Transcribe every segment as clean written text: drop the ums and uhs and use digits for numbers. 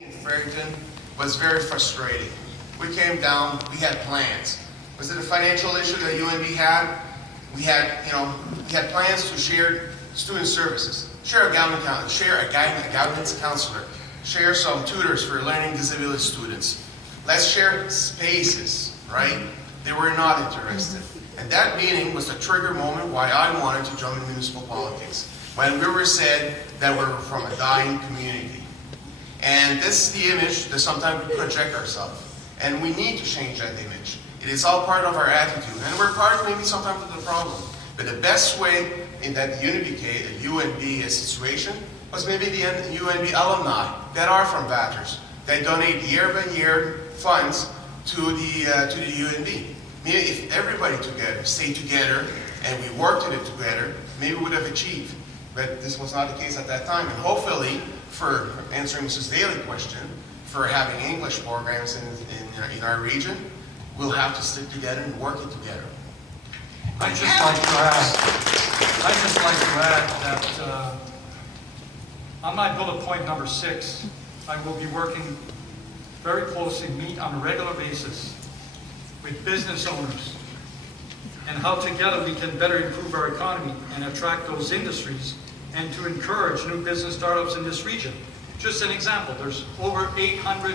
In Fredericton was very frustrating. We came down, we had plans. Was it a financial issue that UNB had? We had plans to share student services, share a guidance counselor, share some tutors for learning disability students. Let's share spaces, right? They were not interested. And that meeting was the trigger moment why I wanted to join municipal politics. When we were said that we were from a dying community. And this is the image that sometimes we project ourselves. And we need to change that image. It is all part of our attitude. And we're part maybe sometimes of the problem. But the best way in that UNB situation was maybe the UNB alumni that are from Bathurst. They donate year by year funds to the UNB. Maybe if everybody together stayed together and we worked at it together, maybe we would have achieved. But this was not the case at that time. And hopefully, for answering Mrs. Daly's question, for having English programs in our region, we'll have to stick together and work it together. I'd just like to add that on my bullet point number 6, I will be working very closely, meet on a regular basis with business owners and how together we can better improve our economy and attract those industries and to encourage new business startups in this region. Just an example, there's over 800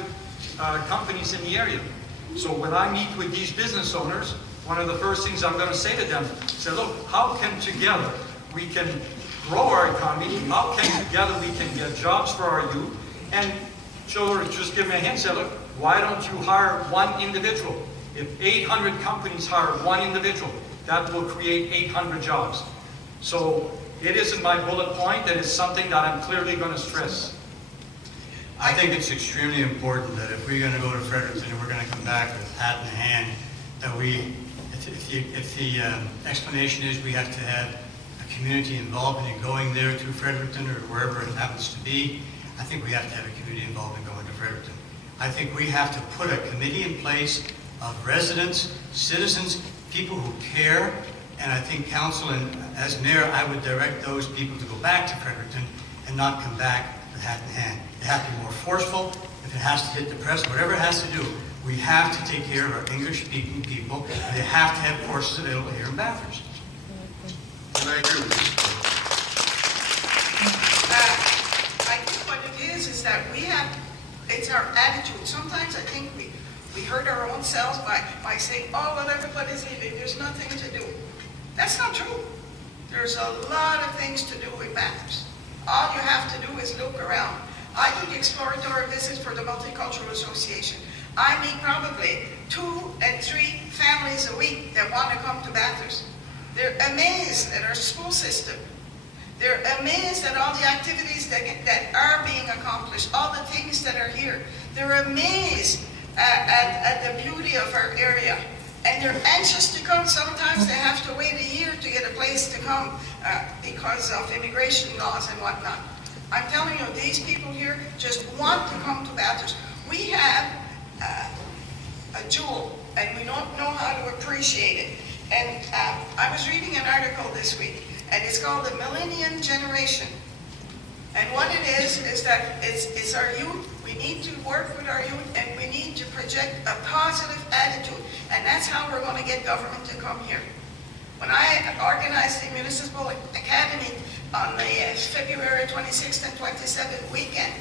companies in the area. So when I meet with these business owners, one of the first things I'm going to say to them is, look, how can together we can grow our economy? How can together we can get jobs for our youth? And just give me a hint, say, look, why don't you hire one individual? If 800 companies hire one individual, that will create 800 jobs. So it isn't my bullet point, and it's something that I'm clearly going to stress. I think it's extremely important that if we're going to go to Fredericton and we're going to come back with hat in hand, that if the explanation is we have to have a community involvement in going there to Fredericton or wherever it happens to be, I think we have to have a community involvement going to Fredericton. I think we have to put a committee in place of residents, citizens, people who care, and I think council and as mayor, I would direct those people to go back to Fredericton and not come back with hat in hand. They have to be more forceful. If it has to hit the press, whatever it has to do, we have to take care of our English-speaking people, and they have to have courses available here in Bathurst. And I agree with you. I think what it is that it's our attitude. Sometimes I think we hurt our own selves by saying, oh, well, everybody's leaving, there's nothing to do. That's not true. There's a lot of things to do in Bathurst. All you have to do is look around. I do the exploratory visits for the Multicultural Association. I meet probably 2 and 3 families a week that want to come to Bathurst. They're amazed at our school system. They're amazed at all the activities that are being accomplished, all the things that are here. They're amazed at the beauty of our area. And they're anxious to come. Sometimes they have to wait a year to get a place to come because of immigration laws and whatnot. I'm telling you, these people here just want to come to Bathurst. We have a jewel, and we don't know how to appreciate it. And I was reading an article this week, and it's called the Millennium Generation. And what it is that it's our youth. We need to work with our youth, and we need to project a positive attitude. And that's how we're going to get government to come here. When I organized the Municipal Academy on the February 26th and 27th weekend,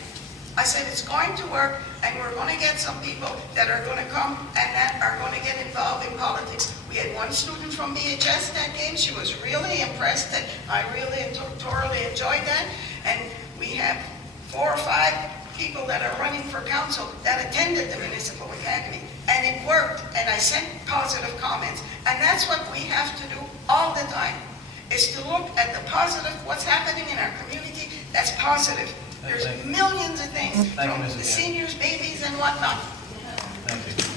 I said it's going to work, and we're going to get some people that are going to come and that are going to get involved in politics. We had one student from BHS that came. She was really impressed, and I really thoroughly enjoyed that. And we have 4 or 5 people that are running for council that attended the Municipal Academy. And it worked, and I sent positive comments. And that's what we have to do all the time, is to look at the positive, what's happening in our community that's positive. There's millions of things, from the seniors, babies, and whatnot. Thank you.